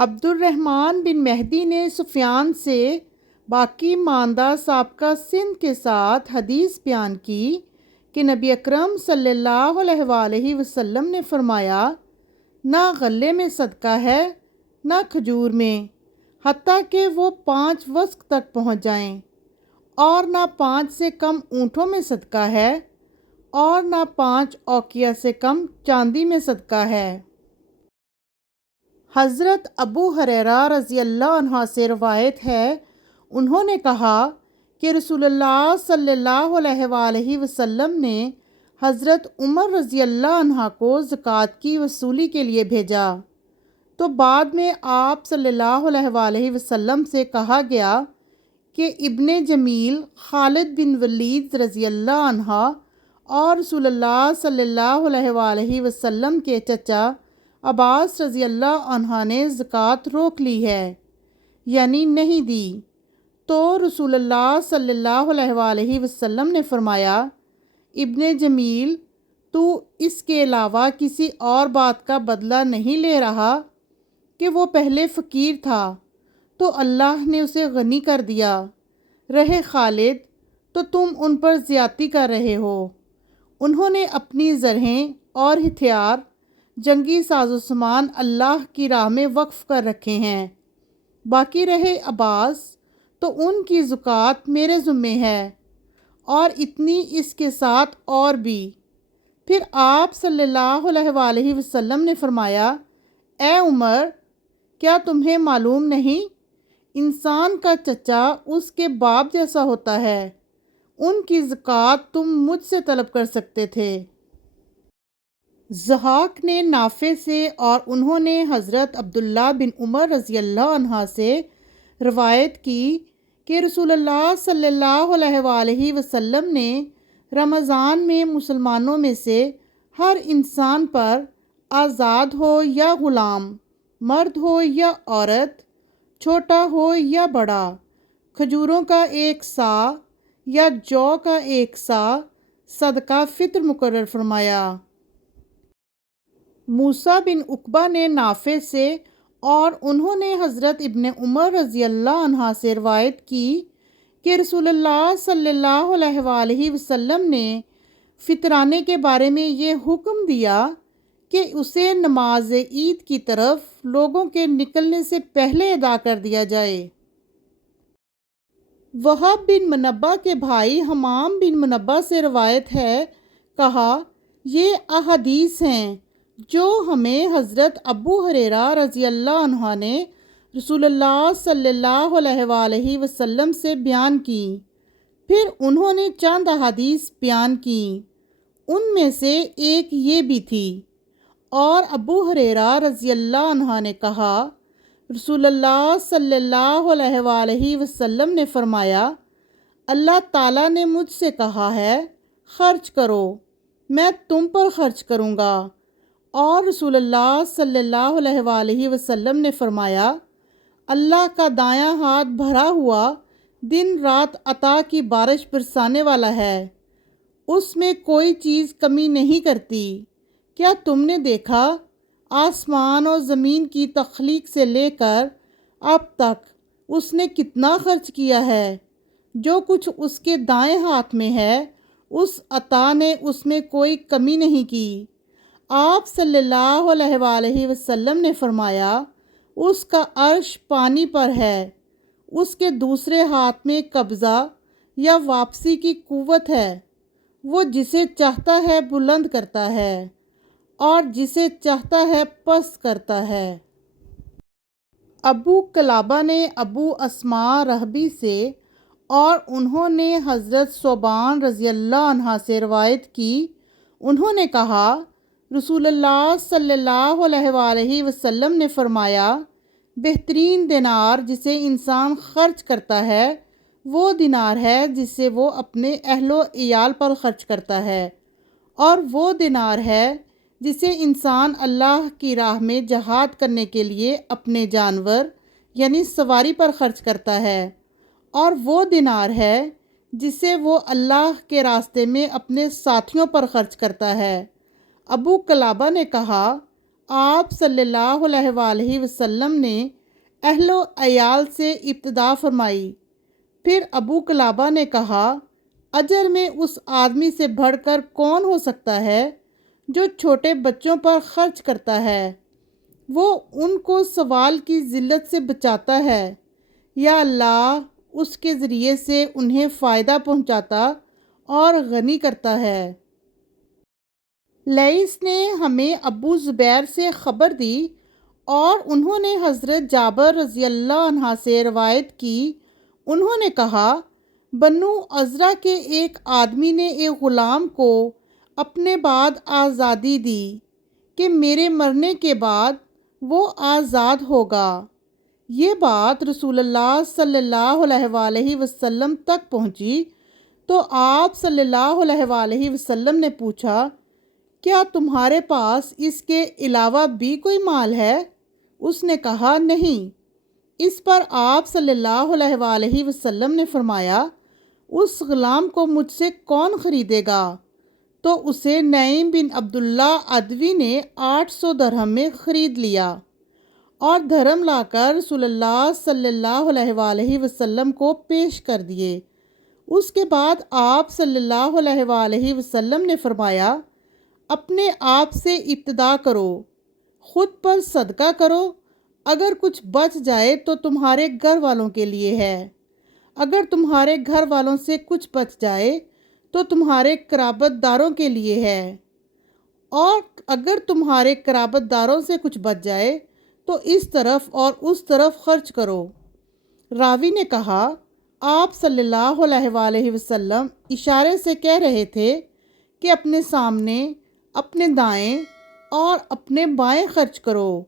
عبد الرحمن بن مہدی نے سفیان سے باقی ماندہ سابقہ سند کے ساتھ حدیث بیان کی کہ نبی اکرم صلی اللہ علیہ وآلہ وسلم نے فرمایا، نہ غلے میں صدقہ ہے نہ کھجور میں، حتیٰ کہ وہ 5 وسق تک پہنچ جائیں، اور نہ 5 سے کم اونٹوں میں صدقہ ہے، اور نہ 5 اوقیہ سے کم چاندی میں صدقہ ہے۔ حضرت ابو ہریرہ رضی اللہ عنہ سے روایت ہے، انہوں نے کہا کہ رسول اللہ صلی اللہ علیہ وآلہ وسلم نے حضرت عمر رضی اللہ عنہ کو زکوٰۃ کی وصولی کے لیے بھیجا، تو بعد میں آپ صلی اللہ علیہ وآلہ وسلم سے کہا گیا کہ ابن جمیل خالد بن ولید رضی اللہ عنہ اور رسول اللہ صلی اللہ علیہ وآلہ وسلم کے چچا عباس رضی اللہ عنہ نے زکوٰۃ روک لی ہے، یعنی نہیں دی۔ تو رسول اللہ صلی اللہ علیہ وآلہ وسلم نے فرمایا، ابن جمیل، تو اس کے علاوہ کسی اور بات کا بدلہ نہیں لے رہا کہ وہ پہلے فقیر تھا تو اللہ نے اسے غنی کر دیا، رہے خالد تو تم ان پر زیادتی کر رہے ہو، انہوں نے اپنی زرہیں اور ہتھیار، جنگی ساز و سامان اللہ کی راہ میں وقف کر رکھے ہیں، باقی رہے عباس تو ان کی زکوٰۃ میرے ذمے ہے، اور اتنی اس کے ساتھ اور بھی۔ پھر آپ صلی اللہ علیہ وآلہ وسلم نے فرمایا، اے عمر، کیا تمہیں معلوم نہیں، انسان کا چچا اس کے باپ جیسا ہوتا ہے، ان کی زکوٰۃ تم مجھ سے طلب کر سکتے تھے۔ ضحاک نے نافع سے اور انہوں نے حضرت عبداللہ بن عمر رضی اللہ عنہ سے روایت کی کہ رسول اللہ صلی اللہ علیہ وآلہ وسلم نے رمضان میں مسلمانوں میں سے ہر انسان پر، آزاد ہو یا غلام، مرد ہو یا عورت، چھوٹا ہو یا بڑا، کھجوروں کا 1 صاع یا جو کا 1 صاع صدقہ فطر مقرر فرمایا۔ موسیٰ بن عقبہ نے نافع سے اور انہوں نے حضرت ابن عمر رضی اللہ عنہ سے روایت کی کہ رسول اللہ صلی اللہ علیہ وآلہ وسلم نے فطرانے کے بارے میں یہ حکم دیا کہ اسے نماز عید کی طرف لوگوں کے نکلنے سے پہلے ادا کر دیا جائے۔ وہب بن منبہ کے بھائی حمام بن منبہ سے روایت ہے، کہا، یہ احادیث ہیں جو ہمیں حضرت ابو ہریرہ رضی اللہ عنہ نے رسول اللہ صلی اللہ علیہ وآلہ وسلم سے بیان کی۔ پھر انہوں نے چند احادیث بیان کی، ان میں سے ایک یہ بھی تھی، اور ابو ہریرہ رضی اللہ عنہ نے کہا، رسول اللہ صلی اللہ علیہ وآلہ وسلم نے فرمایا، اللہ تعالیٰ نے مجھ سے کہا ہے، خرچ کرو، میں تم پر خرچ کروں گا، اور رسول اللہ صلی اللہ علیہ وآلہ وسلم نے فرمایا، اللہ کا دایاں ہاتھ بھرا ہوا دن رات عطا کی بارش برسانے والا ہے، اس میں کوئی چیز کمی نہیں کرتی۔ کیا تم نے دیکھا آسمان اور زمین کی تخلیق سے لے کر اب تک اس نے کتنا خرچ کیا ہے؟ جو کچھ اس کے دائیں ہاتھ میں ہے، اس عطا نے اس میں کوئی کمی نہیں کی۔ آپ صلی اللہ علیہ وآلہ وسلم نے فرمایا، اس کا عرش پانی پر ہے، اس کے دوسرے ہاتھ میں قبضہ یا واپسی کی قوت ہے، وہ جسے چاہتا ہے بلند کرتا ہے اور جسے چاہتا ہے پست کرتا ہے۔ ابو قلابہ نے ابو اسماء رہبی سے اور انہوں نے حضرت ثوبان رضی اللہ عنہ سے روایت کی، انہوں نے کہا، رسول اللہ صلی اللہ علیہ وآلہ وسلم نے فرمایا، بہترین دینار جسے انسان خرچ کرتا ہے وہ دینار ہے جسے وہ اپنے اہل و عیال پر خرچ کرتا ہے، اور وہ دینار ہے جسے انسان اللہ کی راہ میں جہاد کرنے کے لیے اپنے جانور یعنی سواری پر خرچ کرتا ہے، اور وہ دینار ہے جسے وہ اللہ کے راستے میں اپنے ساتھیوں پر خرچ کرتا ہے۔ ابو قلابہ نے کہا، آپ صلی اللہ علیہ وآلہ وسلم نے اہل و عیال سے ابتدا فرمائی۔ پھر ابو قلابہ نے کہا، اجر میں اس آدمی سے بڑھ کر کون ہو سکتا ہے جو چھوٹے بچوں پر خرچ کرتا ہے؟ وہ ان کو سوال کی ذلت سے بچاتا ہے، یا اللہ اس کے ذریعے سے انہیں فائدہ پہنچاتا اور غنی کرتا ہے۔ لیث نے ہمیں ابو زبیر سے خبر دی اور انہوں نے حضرت جابر رضی اللہ عنہ سے روایت کی۔ انہوں نے کہا، بنو عزرہ کے ایک آدمی نے ایک غلام کو اپنے بعد آزادی دی کہ میرے مرنے کے بعد وہ آزاد ہوگا۔ یہ بات رسول اللہ صلی اللہ علیہ وآلہ وسلم تک پہنچی تو آپ صلی اللہ علیہ وآلہ وسلم نے پوچھا، کیا تمہارے پاس اس کے علاوہ بھی کوئی مال ہے؟ اس نے کہا، نہیں۔ اس پر آپ صلی اللہ علیہ وآلہ وسلم نے فرمایا، اس غلام کو مجھ سے کون خریدے گا؟ تو اسے نعیم بن عبداللہ عدوی نے 800 درہم میں خرید لیا اور دھرم لا کر رسول اللہ صلی اللہ علیہ وآلہ وسلم کو پیش کر دیے۔ اس کے بعد آپ صلی اللہ علیہ وآلہ وسلم نے فرمایا، اپنے آپ سے ابتدا کرو، خود پر صدقہ کرو، اگر کچھ بچ جائے تو تمہارے گھر والوں کے لیے ہے، اگر تمہارے گھر والوں سے کچھ بچ جائے تو تمہارے قرابت داروں کے لیے ہے، اور اگر تمہارے قرابت داروں سے کچھ بچ جائے تو اس طرف اور اس طرف خرچ کرو۔ راوی نے کہا، آپ صلی اللہ علیہ وآلہ وسلم اشارے سے کہہ رہے تھے کہ اپنے سامنے، اپنے دائیں اور اپنے بائیں خرچ کرو۔